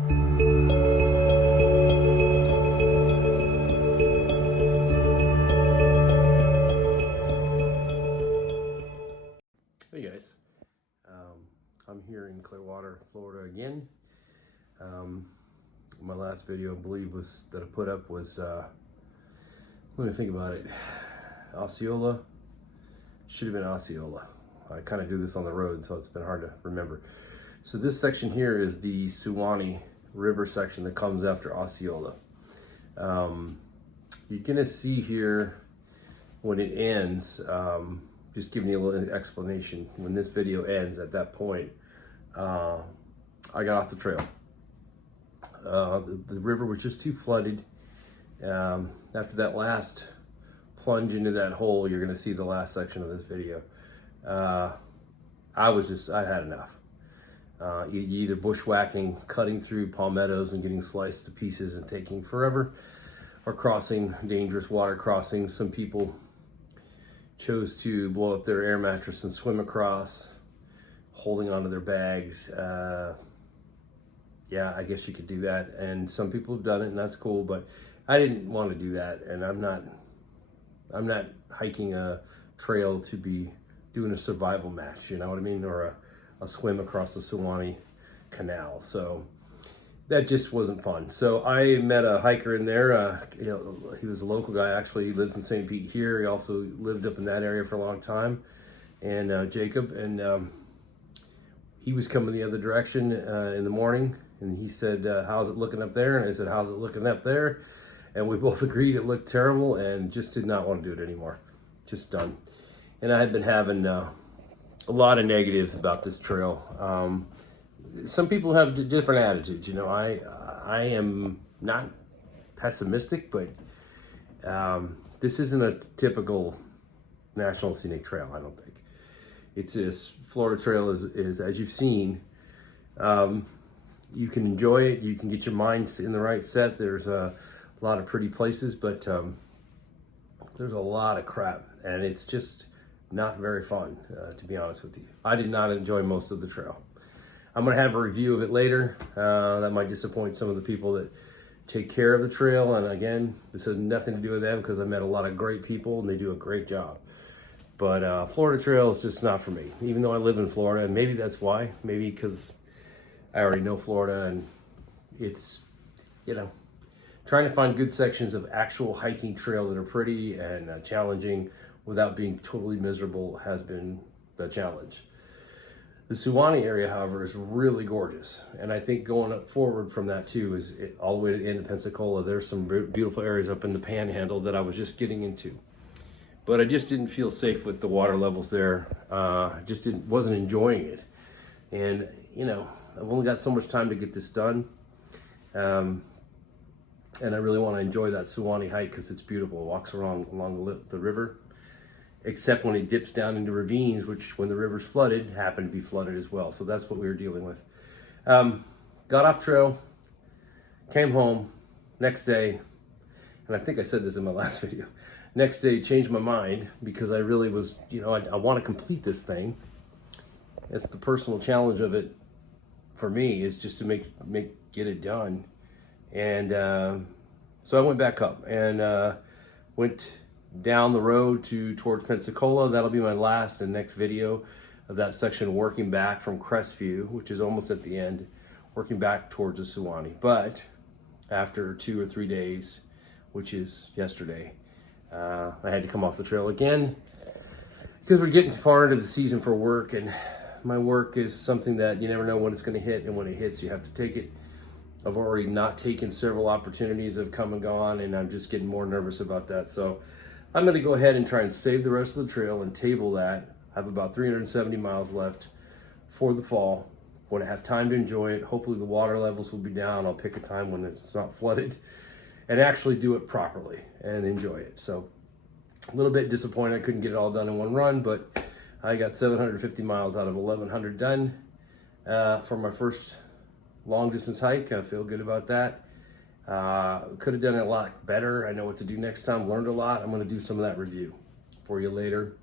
Hey guys, I'm here in Clearwater, Florida again. My last video, I believe, that I put up was, let me think about it, Osceola. Should have been Osceola. I kind of do this on the road, so it's been hard to remember. So this section here is the Suwanne River section that comes after Osceola. You're gonna see here when it ends, just giving you a little explanation. When this video ends, at that point, I got off the trail. The river was just too flooded. After that last plunge into that hole, you're gonna see the last section of this video. I had enough. Either bushwhacking, cutting through palmettos and getting sliced to pieces and taking forever, or crossing dangerous water crossings. Some people chose to blow up their air mattress and swim across, holding onto their bags. Yeah, I guess you could do that. And some people have done it, and that's cool, but I didn't want to do that. And I'm not hiking a trail to be doing a survival match, you know what I mean? Or a swim across the Suwanne Canal. So that just wasn't fun. So I met a hiker in there. You know, he was a local guy, actually. He lives in St. Pete here. He also lived up in that area for a long time. And Jacob, and he was coming the other direction in the morning. And he said, how's it looking up there? And I said, how's it looking up there? And we both agreed it looked terrible and just did not want to do it anymore. Just done. And I had been having a lot of negatives about this trail. Some people have different attitudes. You know, I am not pessimistic, but this isn't a typical National Scenic Trail, I don't think. It's this Florida Trail is as you've seen, you can enjoy it. You can get your mind in the right set. There's a lot of pretty places, but there's a lot of crap, and it's just not very fun, to be honest with you. I did not enjoy most of the trail. I'm gonna have a review of it later. That might disappoint some of the people that take care of the trail. And again, this has nothing to do with them, because I met a lot of great people and they do a great job. But Florida Trail is just not for me, even though I live in Florida. And maybe that's why, maybe because I already know Florida, and it's, you know, trying to find good sections of actual hiking trail that are pretty and challenging without being totally miserable has been the challenge. The Suwanne area, however, is really gorgeous. And I think going up forward from that too is all the way to the end of Pensacola. There's some beautiful areas up in the Panhandle that I was just getting into. But I just didn't feel safe with the water levels there. Just wasn't enjoying it. And, you know, I've only got so much time to get this done. And I really want to enjoy that Suwanne hike because it's beautiful. It walks along the river, except when it dips down into ravines, which when the river's flooded, happen to be flooded as well. So that's what we were dealing with. Got off trail, came home, next day, and I think I said this in my last video, next day changed my mind because I really was, you know, I want to complete this thing. It's the personal challenge of it for me, is just to get it done. And so I went back up and went down the road towards Pensacola. That'll be my last and next video of that section, working back from Crestview, which is almost at the end, working back towards the Suwanne. But after 2 or 3 days, which is yesterday, I had to come off the trail again because we're getting far into the season for work, and my work is something that you never know when it's going to hit, and when it hits, you have to take it. I've already not taken several opportunities that have come and gone, and I'm just getting more nervous about that. So I'm going to go ahead and try and save the rest of the trail and table that. I have about 370 miles left for the fall. When I have time to enjoy it, hopefully the water levels will be down. I'll pick a time when it's not flooded and actually do it properly and enjoy it. So a little bit disappointed I couldn't get it all done in one run, but I got 750 miles out of 1,100 done for my first long distance hike. I feel good about that. Could have done it a lot better. I know what to do next time, learned a lot. I'm going to do some of that review for you later.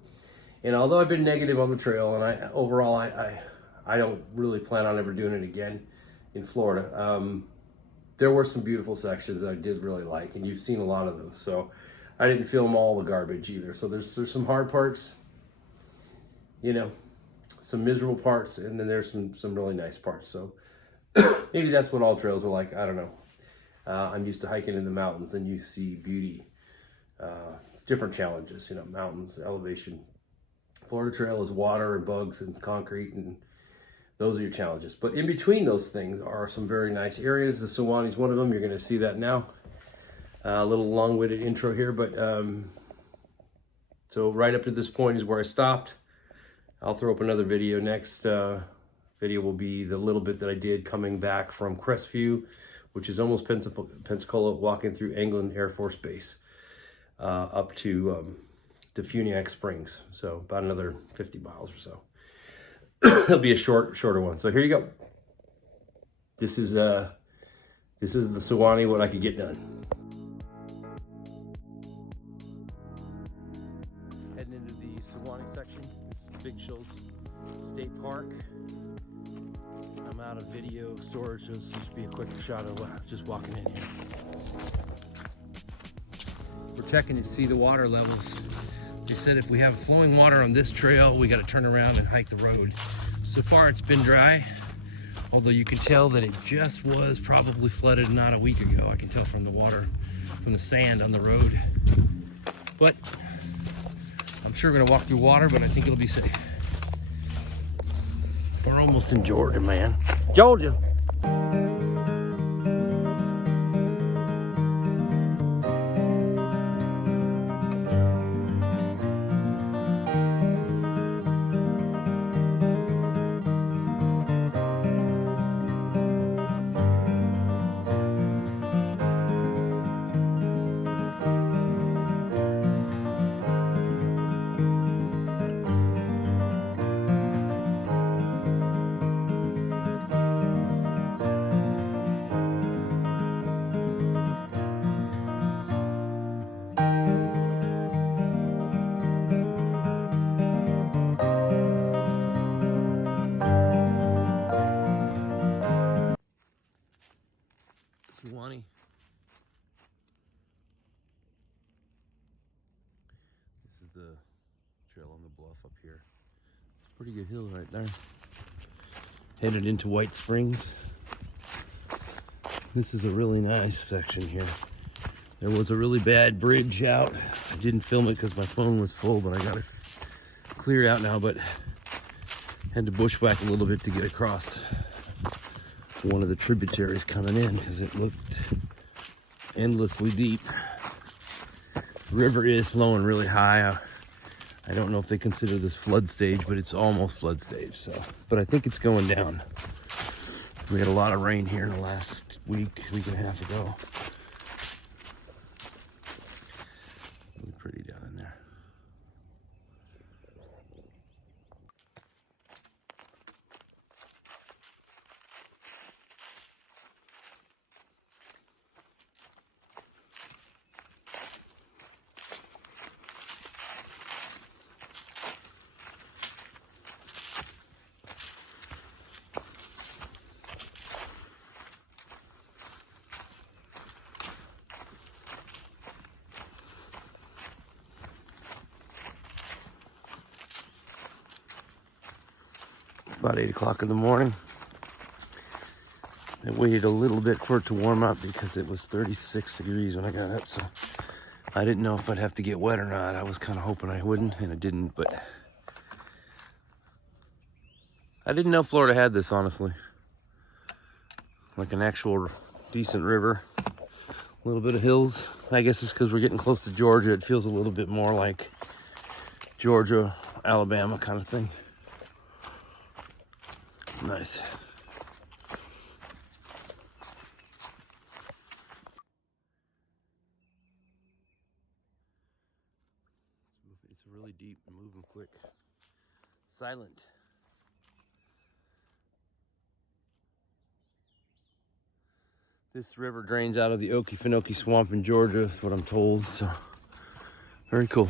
And although I've been negative on the trail, and overall I don't really plan on ever doing it again. in Florida. There were some beautiful sections that I did really like, and you've seen a lot of those. So I didn't film all the garbage either. So there's some hard parts, you know, some miserable parts, and then there's some really nice parts. So maybe that's what all trails are like. I don't know. I'm used to hiking in the mountains, and you see beauty. It's different challenges, you know, mountains, elevation. Florida Trail is water and bugs and concrete, and those are your challenges. But in between those things are some very nice areas. The Suwanee is one of them. You're going to see that now. A little long-winded intro here, but so right up to this point is where I stopped. I'll throw up another video. Next video will be the little bit that I did coming back from Crestview, which is almost Pensacola, walking through England Air Force Base up to Funiac Springs. So about another 50 miles or so. It'll be a shorter one. So here you go. This is the Suwanee, what I could get done. Heading into the Suwanee section. This is Big Shoals State Park. I'm out of video storage, so this will just be a quick shot of just walking in here. We're checking to see the water levels. They said if we have flowing water on this trail, we got to turn around and hike the road. So far it's been dry, although you can tell that it just was probably flooded not a week ago. I can tell from the water, from the sand on the road. But I'm sure we're gonna walk through water, but I think it'll be safe. We're almost in Georgia, man. Georgia! Suwanee. This is the trail on the bluff up here. It's a pretty good hill right there. Headed into White Springs. This is a really nice section here. There was a really bad bridge out. I didn't film it because my phone was full, but I got it cleared out now, but had to bushwhack a little bit to get across one of the tributaries coming in because it looked endlessly deep. The river is flowing really high. I don't know if they consider this flood stage, but it's almost flood stage. So, but I think it's going down. We had a lot of rain here in the last week and a half ago. Really pretty down in there. About 8 o'clock in the morning. I waited a little bit for it to warm up because it was 36 degrees when I got up, so I didn't know if I'd have to get wet or not. I was kind of hoping I wouldn't, and I didn't, but I didn't know Florida had this, honestly. Like an actual decent river, a little bit of hills. I guess it's because we're getting close to Georgia. It feels a little bit more like Georgia, Alabama kind of thing. It's nice. It's really deep and moving quick. Silent. This river drains out of the Okefenokee Swamp in Georgia, is what I'm told, so very cool.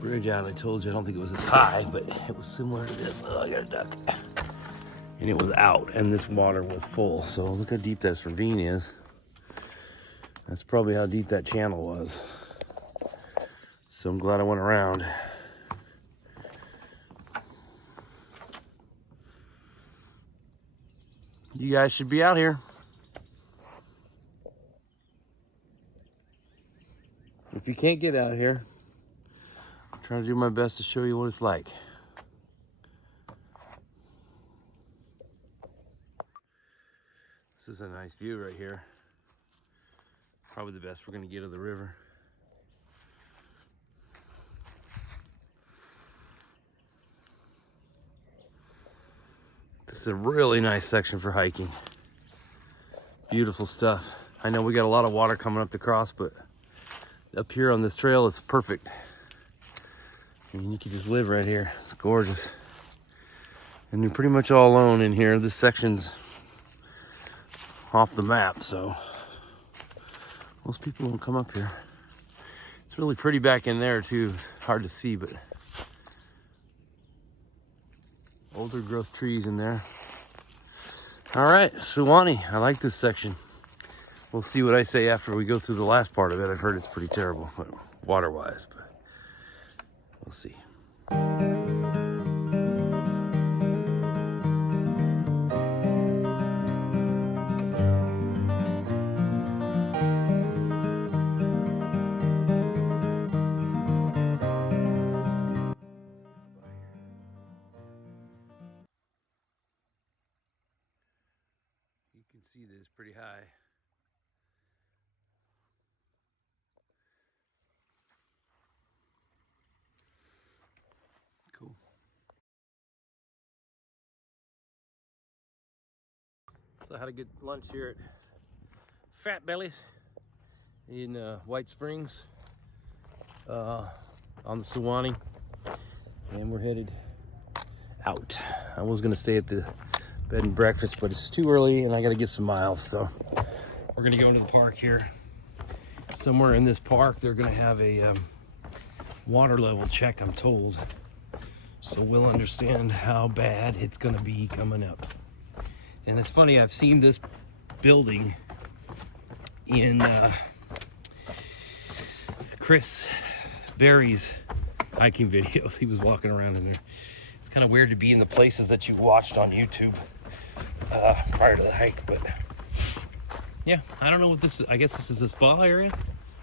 bridge out. I told you I don't think it was as high, but it was similar to this. Oh, I got a duck. And it was out, and this water was full. So look how deep that ravine is. That's probably how deep that channel was. So I'm glad I went around. You guys should be out here. If you can't get out here, I'm trying to do my best to show you what it's like. This is a nice view right here. Probably the best we're gonna get of the river. This is a really nice section for hiking. Beautiful stuff. I know we got a lot of water coming up to cross, but up here on this trail it's perfect. I mean, you can just live right here. It's gorgeous. And you're pretty much all alone in here. This section's off the map, so most people won't come up here. It's really pretty back in there too. It's hard to see, but older growth trees in there. All right, Suwanee. I like this section. We'll see what I say after we go through the last part of it. I've heard it's pretty terrible, water-wise, but we'll see. You can see that it's pretty high. Cool. So I had a good lunch here at Fat Bellies in White Springs on the Suwanee, and we're headed out. I was gonna stay at the bed and breakfast, but it's too early and I gotta get some miles, so we're gonna go into the park here. Somewhere in this park they're gonna have a water level check, I'm told, so we'll understand how bad it's gonna be coming up. And it's funny, I've seen this building in Chris Berry's hiking videos. He was walking around in there. It's kind of weird to be in the places that you watched on YouTube prior to the hike, but yeah, I don't know what this is. I guess this is a spa area.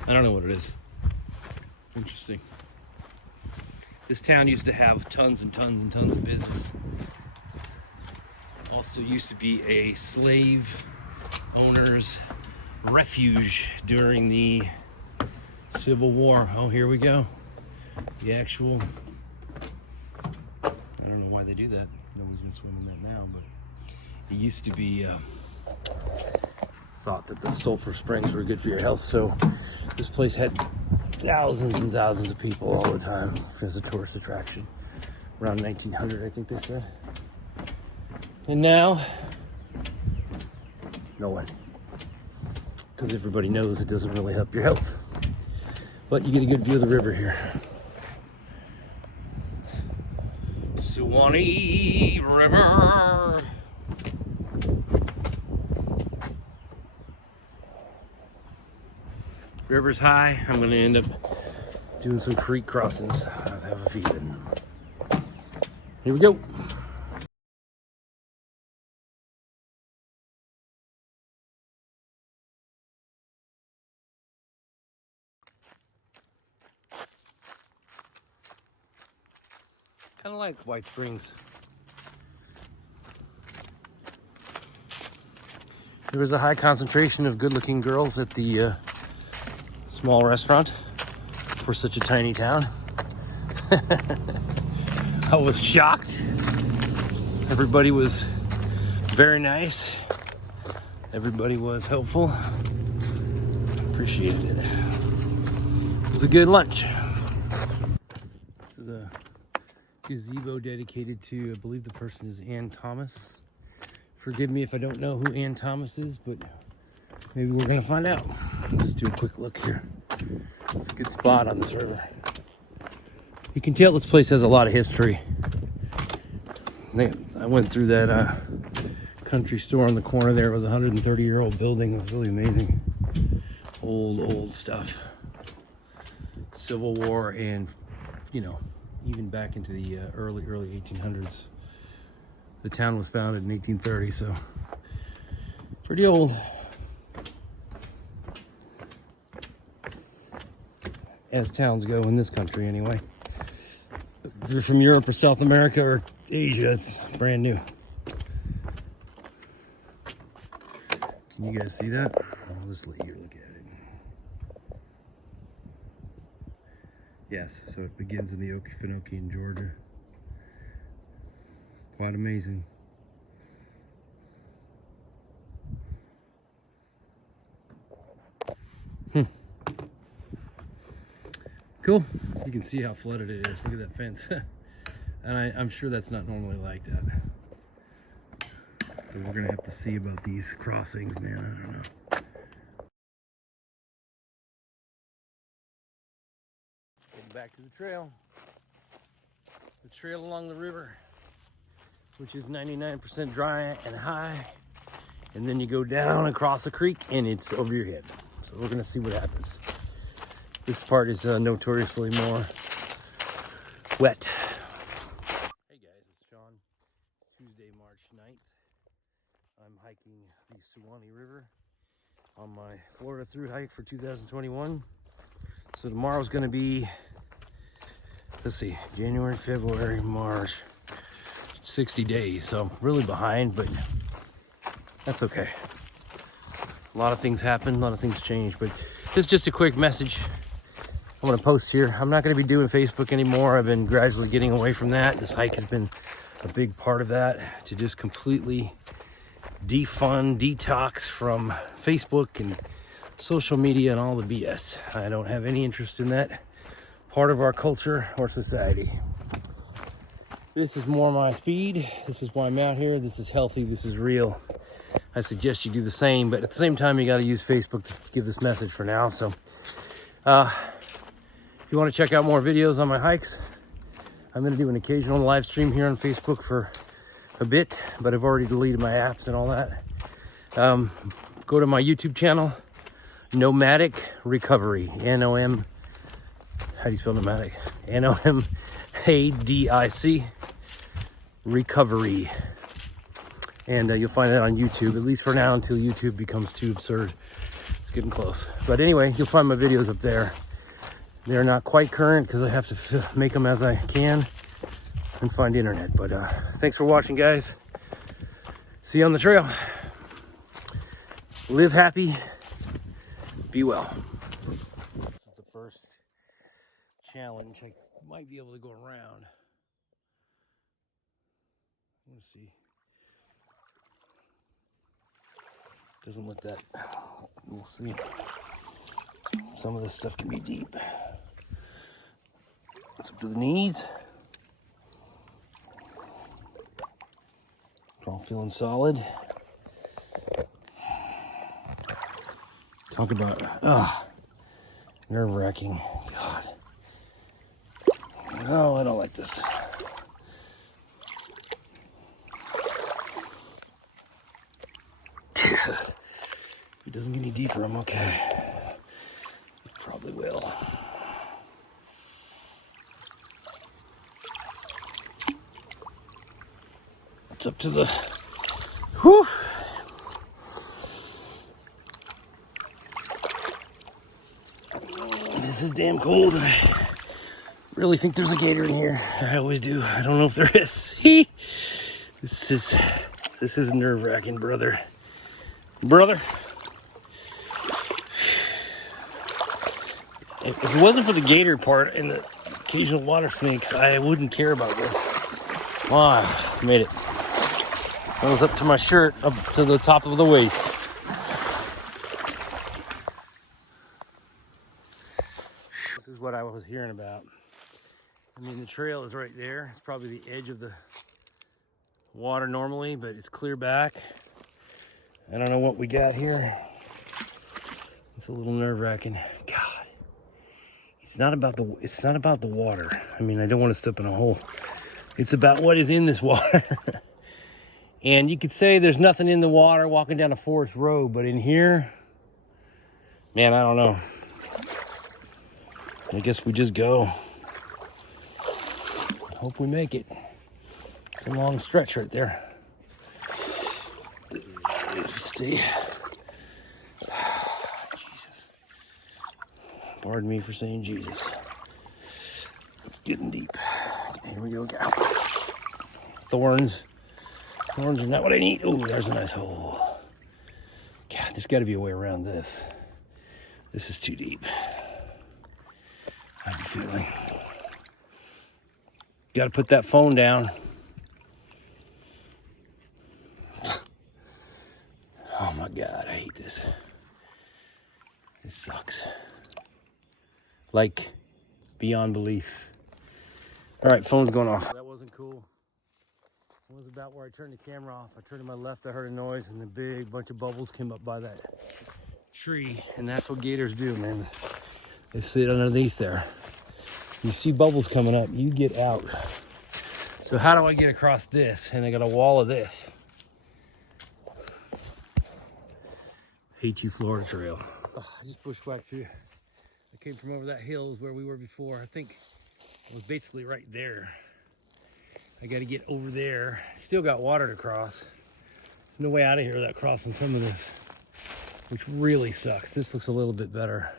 I don't know what it is. Interesting. This town used to have tons and tons and tons of business. Also used to be a slave owner's refuge during the Civil War. Oh, here we go. The actual, I don't know why they do that. No one's been swimming that now, but it used to be thought that the sulfur springs were good for your health, so this place had thousands and thousands of people all the time as a tourist attraction. Around 1900, I think they said. And now, no one. Because everybody knows it doesn't really help your health. But you get a good view of the river here. Suwanee River. River's high. I'm going to end up doing some creek crossings. I have a feeling. Here we go. Kind of like White Springs. There was a high concentration of good-looking girls at the small restaurant for such a tiny town. I was shocked. Everybody was very nice. Everybody was helpful. Appreciated it. It was a good lunch. This is a gazebo dedicated to, I believe the person is Ann Thomas. Forgive me if I don't know who Ann Thomas is, but maybe we're gonna find out. Let's do a quick look here. It's a good spot on this river. You can tell this place has a lot of history. I went through that country store on the corner there. It was a 130-year-old building. It was really amazing. Old stuff. Civil War and, you know, even back into the early 1800s. The town was founded in 1830, so pretty old. As towns go in this country, anyway. If you're from Europe or South America or Asia, it's brand new. Can you guys see that? I'll just let you look at it. Yes, so it begins in the Okefenokee in Georgia. Quite amazing. Cool. You can see how flooded it is. Look at that fence. And I'm sure that's not normally like that. So we're gonna have to see about these crossings, man. I don't know. Getting back to the trail. The trail along the river, which is 99% dry and high. And then you go down across the creek and it's over your head. So we're gonna see what happens. This part is notoriously more wet. Hey guys, it's Sean. It's Tuesday, March 9th. I'm hiking the Suwanne River on my Florida through hike for 2021. So tomorrow's gonna be, let's see, January, February, March, 60 days. So I'm really behind, but that's okay. A lot of things happen, a lot of things change, but this is just a quick message I'm gonna post here. I'm not gonna be doing Facebook anymore. I've been gradually getting away from that. This hike has been a big part of that, to just completely defund, detox from Facebook and social media and all the BS. I don't have any interest in that part of our culture or society. This is more my speed. This is why I'm out here. This is healthy. This is real. I suggest you do the same, but at the same time, you got to use Facebook to give this message for now. So, if you want to check out more videos on my hikes, I'm going to do an occasional live stream here on Facebook for a bit, but I've already deleted my apps and all that. Go to my YouTube channel, Nomadic Recovery. N-O-M, how do you spell nomadic? N-O-M-A-D-I-C, Recovery. And you'll find that on YouTube, at least for now, until YouTube becomes too absurd. It's getting close. But anyway, you'll find my videos up there. They're not quite current because I have to make them as I can and find the internet. But thanks for watching, guys. See you on the trail. Live happy, be well. This is the first challenge. I might be able to go around. Let's see. Doesn't look that, we'll see. Some of this stuff can be deep. It's up to the knees. It's all feeling solid. Talk about, nerve-wracking. God. No, I don't like this. If it doesn't get any deeper, I'm okay. It probably will. It's up to the, whew. This is damn cold. I really think there's a gator in here. I always do. I don't know if there is. This is nerve-wracking, brother. If it wasn't for the gator part and the occasional water snakes, I wouldn't care about this. Wow, made it. That was up to my shirt, up to the top of the waist. This is what I was hearing about. I mean, the trail is right there. It's probably the edge of the water normally, but it's clear back. I don't know what we got here. It's a little nerve-wracking. God, It's not about the water. I mean, I don't want to step in a hole. It's about what is in this water. And you could say there's nothing in the water walking down a forest road, but in here, man, I don't know. I guess we just go. Hope we make it. It's a long stretch right there. Stay. Jesus. Pardon me for saying Jesus. It's getting deep. Here we go. Thorns. Thorns are not what I need. Oh, there's a nice hole. God, there's got to be a way around this. This is too deep. I have a feeling. Got to put that phone down. Oh my God, I hate this. This sucks. Like, beyond belief. All right, phone's going off. That wasn't cool. It was about where I turned the camera off. I turned to my left, I heard a noise, and a big bunch of bubbles came up by that tree. And that's what gators do, man. They sit underneath there. You see bubbles coming up, you get out. So how do I get across this? And I got a wall of this. Hate you, Florida Trail. Oh, I just bushwhacked through. I came from over that hill is where we were before. I think I was basically right there. I got to get over there. Still got water to cross. There's no way out of here without crossing some of this, which really sucks. This looks a little bit better.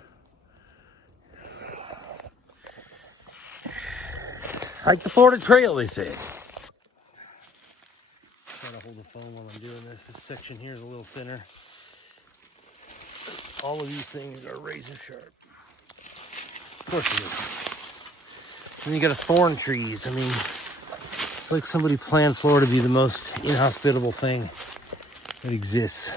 Hike the Florida Trail, they say. Try to hold the phone while I'm doing this. This section here is a little thinner. All of these things are razor sharp. Of course it is. And you got a thorn trees. I mean, it's like somebody planned Florida to be the most inhospitable thing that exists.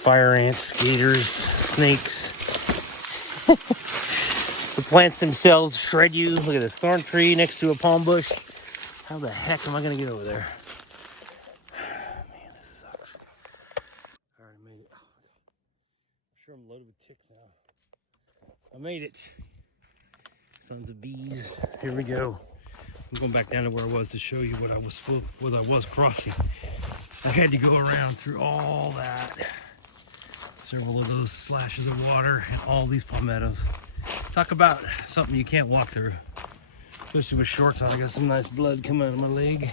Fire ants, gators, snakes. The plants themselves shred you. Look at this thorn tree next to a palm bush. How the heck am I gonna get over there? Man, this sucks. All right, I made it. I'm sure I'm loaded with ticks now. I made it. Sons of bees. Here we go. I'm going back down to where I was to show you what I was crossing. I had to go around through all that. Several of those slashes of water and all these palmettos. Talk about something you can't walk through. Especially with shorts on. I got some nice blood coming out of my leg.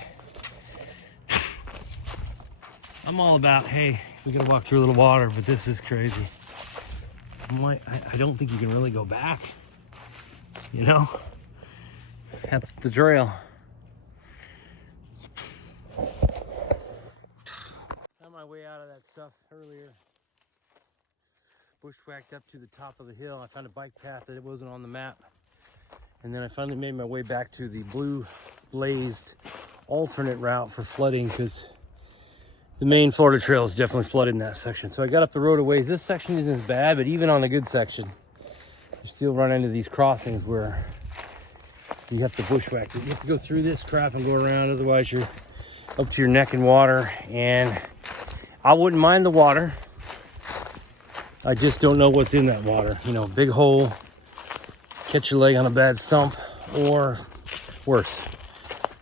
I'm all about, hey, we gotta walk through a little water, but this is crazy. I don't think you can really go back. You know? That's the trail. Found my way out of that stuff earlier. Bushwhacked up to the top of the hill. I found a bike path that it wasn't on the map. And then I finally made my way back to the blue blazed alternate route for flooding because the main Florida Trail is definitely flooded in that section. So I got up the road a ways. This section isn't as bad, but even on a good section, you still run into these crossings where you have to bushwhack it. You have to go through this crap and go around, otherwise you're up to your neck in water. And I wouldn't mind the water. I just don't know what's in that water. You know, big hole, catch your leg on a bad stump, or worse,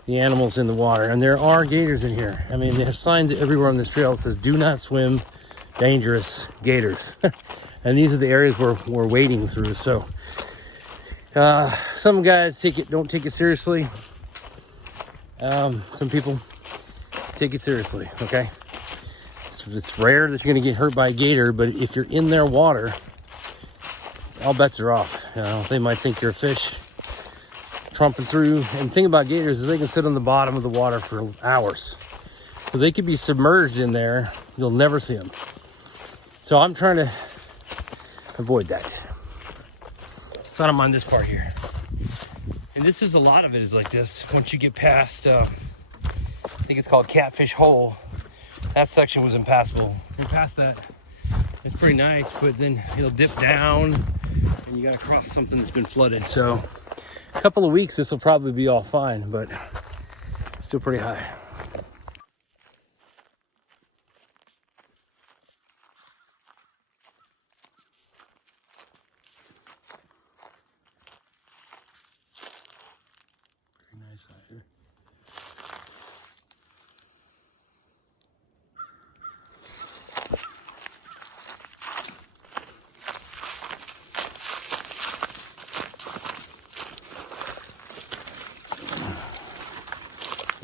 the animals in the water. And there are gators in here. I mean, they have signs everywhere on this trail that says, do not swim, dangerous gators. And these are the areas we're wading through. So some guys don't take it seriously. Some people take it seriously, okay? It's rare that you're gonna get hurt by a gator, but if you're in their water, all bets are off. You know, they might think you're a fish tromping through. And the thing about gators is they can sit on the bottom of the water for hours. So they could be submerged in there. You'll never see them. So I'm trying to avoid that. So I don't mind this part here. And this is a lot of it is like this. Once you get past, I think it's called Catfish Hole, that section was impassable. And past that, it's pretty nice, but then it'll dip down and you gotta cross something that's been flooded. So a couple of weeks, this will probably be all fine, but still pretty high.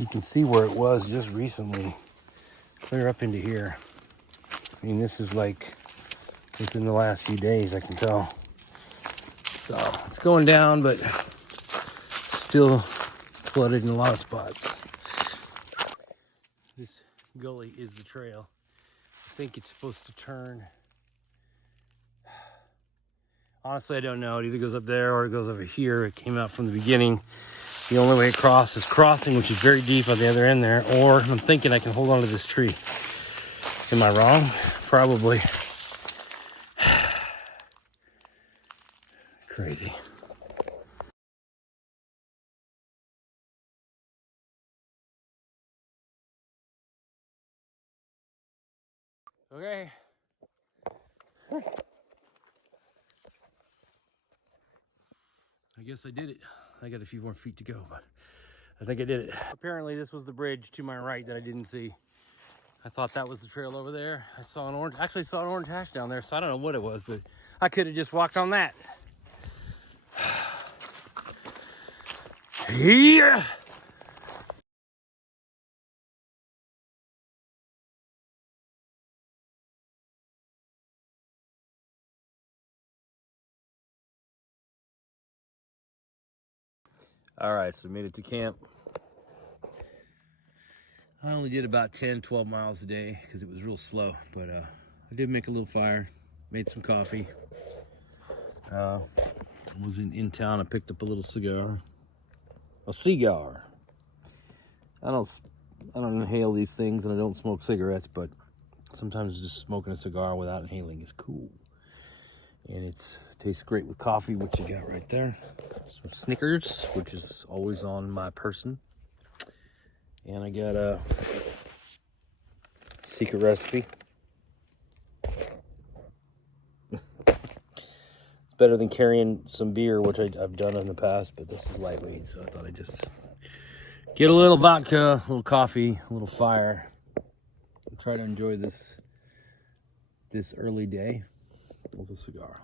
can see where it was just recently. Clear up into here. I mean, this is like within the last few days, I can tell. So it's going down, but still flooded in a lot of spots. This gully is the trail. I think it's supposed to turn. Honestly, I don't know. It either goes up there or it goes over here. It came out from the beginning. The only way across is crossing, which is very deep on the other end there. Or I'm thinking I can hold on to this tree. Am I wrong? Probably. Crazy. Okay. I guess I did it. I got a few more feet to go, but I think I did it. Apparently this was the bridge to my right that I didn't see. I thought that was the trail over there. I saw an orange, actually saw an orange hash down there, so I don't know what it was, but I could have just walked on that. Yeah. All right, so made it to camp. I only did about 10, 12 miles a day because it was real slow, but I did make a little fire, made some coffee. Was in town. I picked up a little cigar. A cigar. I don't inhale these things, and I don't smoke cigarettes, but sometimes just smoking a cigar without inhaling is cool. And it tastes great with coffee, which you got right there. Some Snickers, which is always on my person. And I got a secret recipe. It's better than carrying some beer, which I've done in the past, but this is lightweight, so I thought I'd just get a little vodka, a little coffee, a little fire, and try to enjoy this early day with a cigar.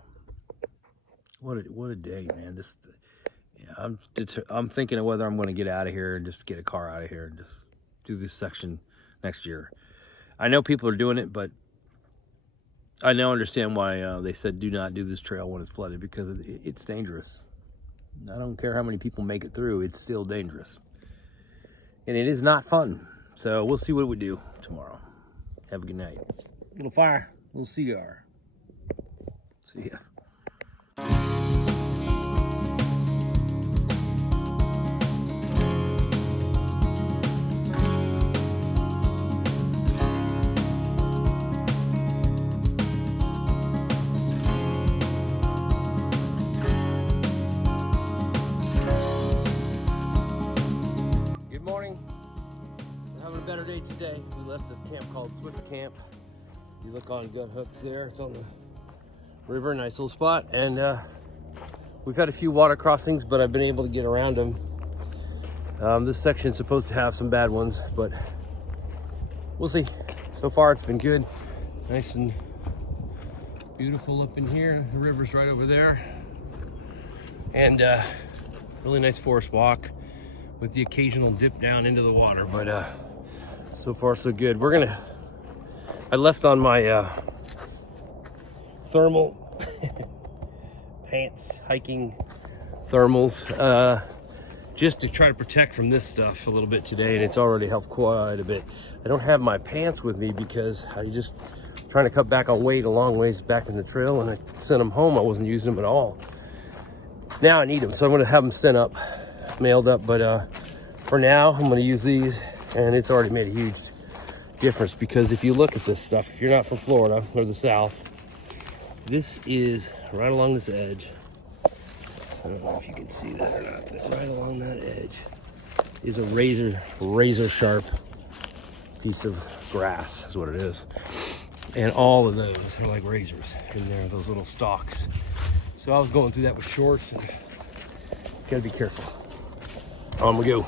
What a day, man! I'm thinking of whether I'm going to get out of here and just get a car out of here and just do this section next year. I know people are doing it, but I now understand why they said do not do this trail when it's flooded, because it's dangerous. I don't care how many people make it through; it's still dangerous, and it is not fun. So we'll see what we do tomorrow. Have a good night. Little fire, little cigar. See ya. Good morning. We're having a better day today. We left a camp called Swift Camp. You look on Gut Hooks there. It's on the river, nice little spot. And we've had a few water crossings, but I've been able to get around them. This section's supposed to have some bad ones, but we'll see. So far, it's been good. Nice and beautiful up in here. The river's right over there. And really nice forest walk with the occasional dip down into the water. But so far, so good. I left on my thermal pants, hiking thermals, just to try to protect from this stuff a little bit today, and it's already helped quite a bit. I don't have my pants with me because I just trying to cut back on weight a long ways back in the trail, and I sent them home. I wasn't using them at all. Now I need them, so I'm going to have them sent up, mailed up, but for now I'm going to use these, and it's already made a huge difference, because if you look at this stuff, if you're not from Florida or the South, this is right along this edge. I don't know if you can see that or not, but right along that edge is a razor sharp piece of grass is what it is. And all of those are like razors in there, those little stalks. So I was going through that with shorts, and gotta be careful. On we go.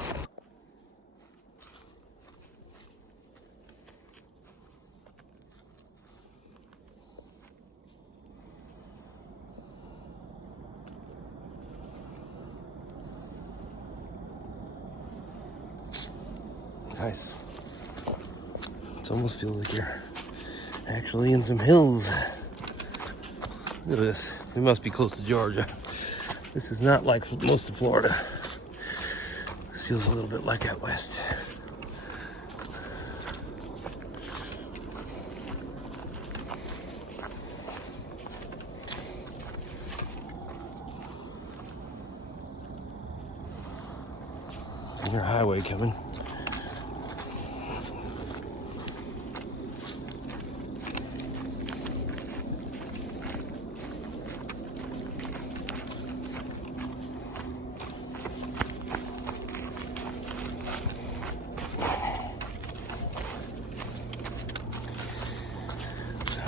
nice. It almost feels like you're actually in some hills. Look at this. We must be close to Georgia. This is not like most of Florida. This feels a little bit like out west. There's your highway coming.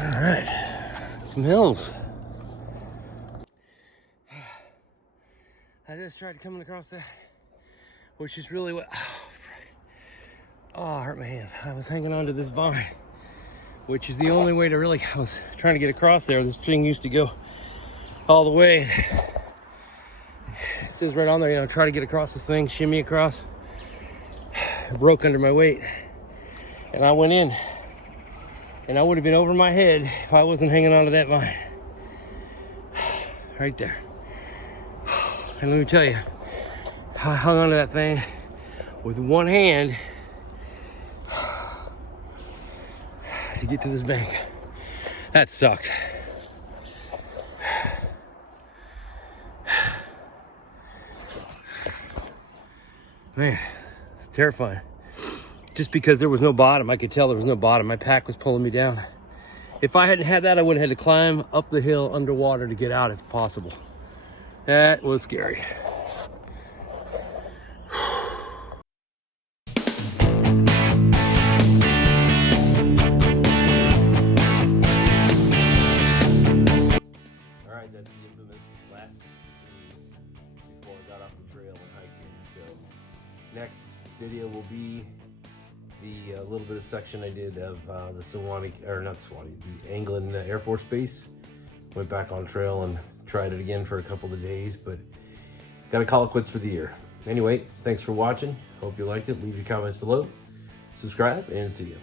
All right, some hills. I just tried coming across that, which is really what, I hurt my hand. I was hanging on to this vine, which is the only way to really, I was trying to get across there. This thing used to go all the way. It says right on there, you know, try to get across this thing, shimmy across. It broke under my weight. And I went in. And I would have been over my head if I wasn't hanging on to that vine. Right there. And let me tell you, I hung onto that thing with one hand to get to this bank. That sucked. Man, it's terrifying. Just because there was no bottom, I could tell there was no bottom. My pack was pulling me down. If I hadn't had that, I would have had to climb up the hill underwater to get out if possible. That was scary. All right, that's the infamous last scene before I got off the trail and hiking. So next video will be the little bit of section I did of the Suwanee, or not Suwanee, the Anglin Air Force Base. Went back on trail and tried it again for a couple of days, but gotta call it quits for the year. Anyway, thanks for watching. Hope you liked it. Leave your comments below. Subscribe and see you.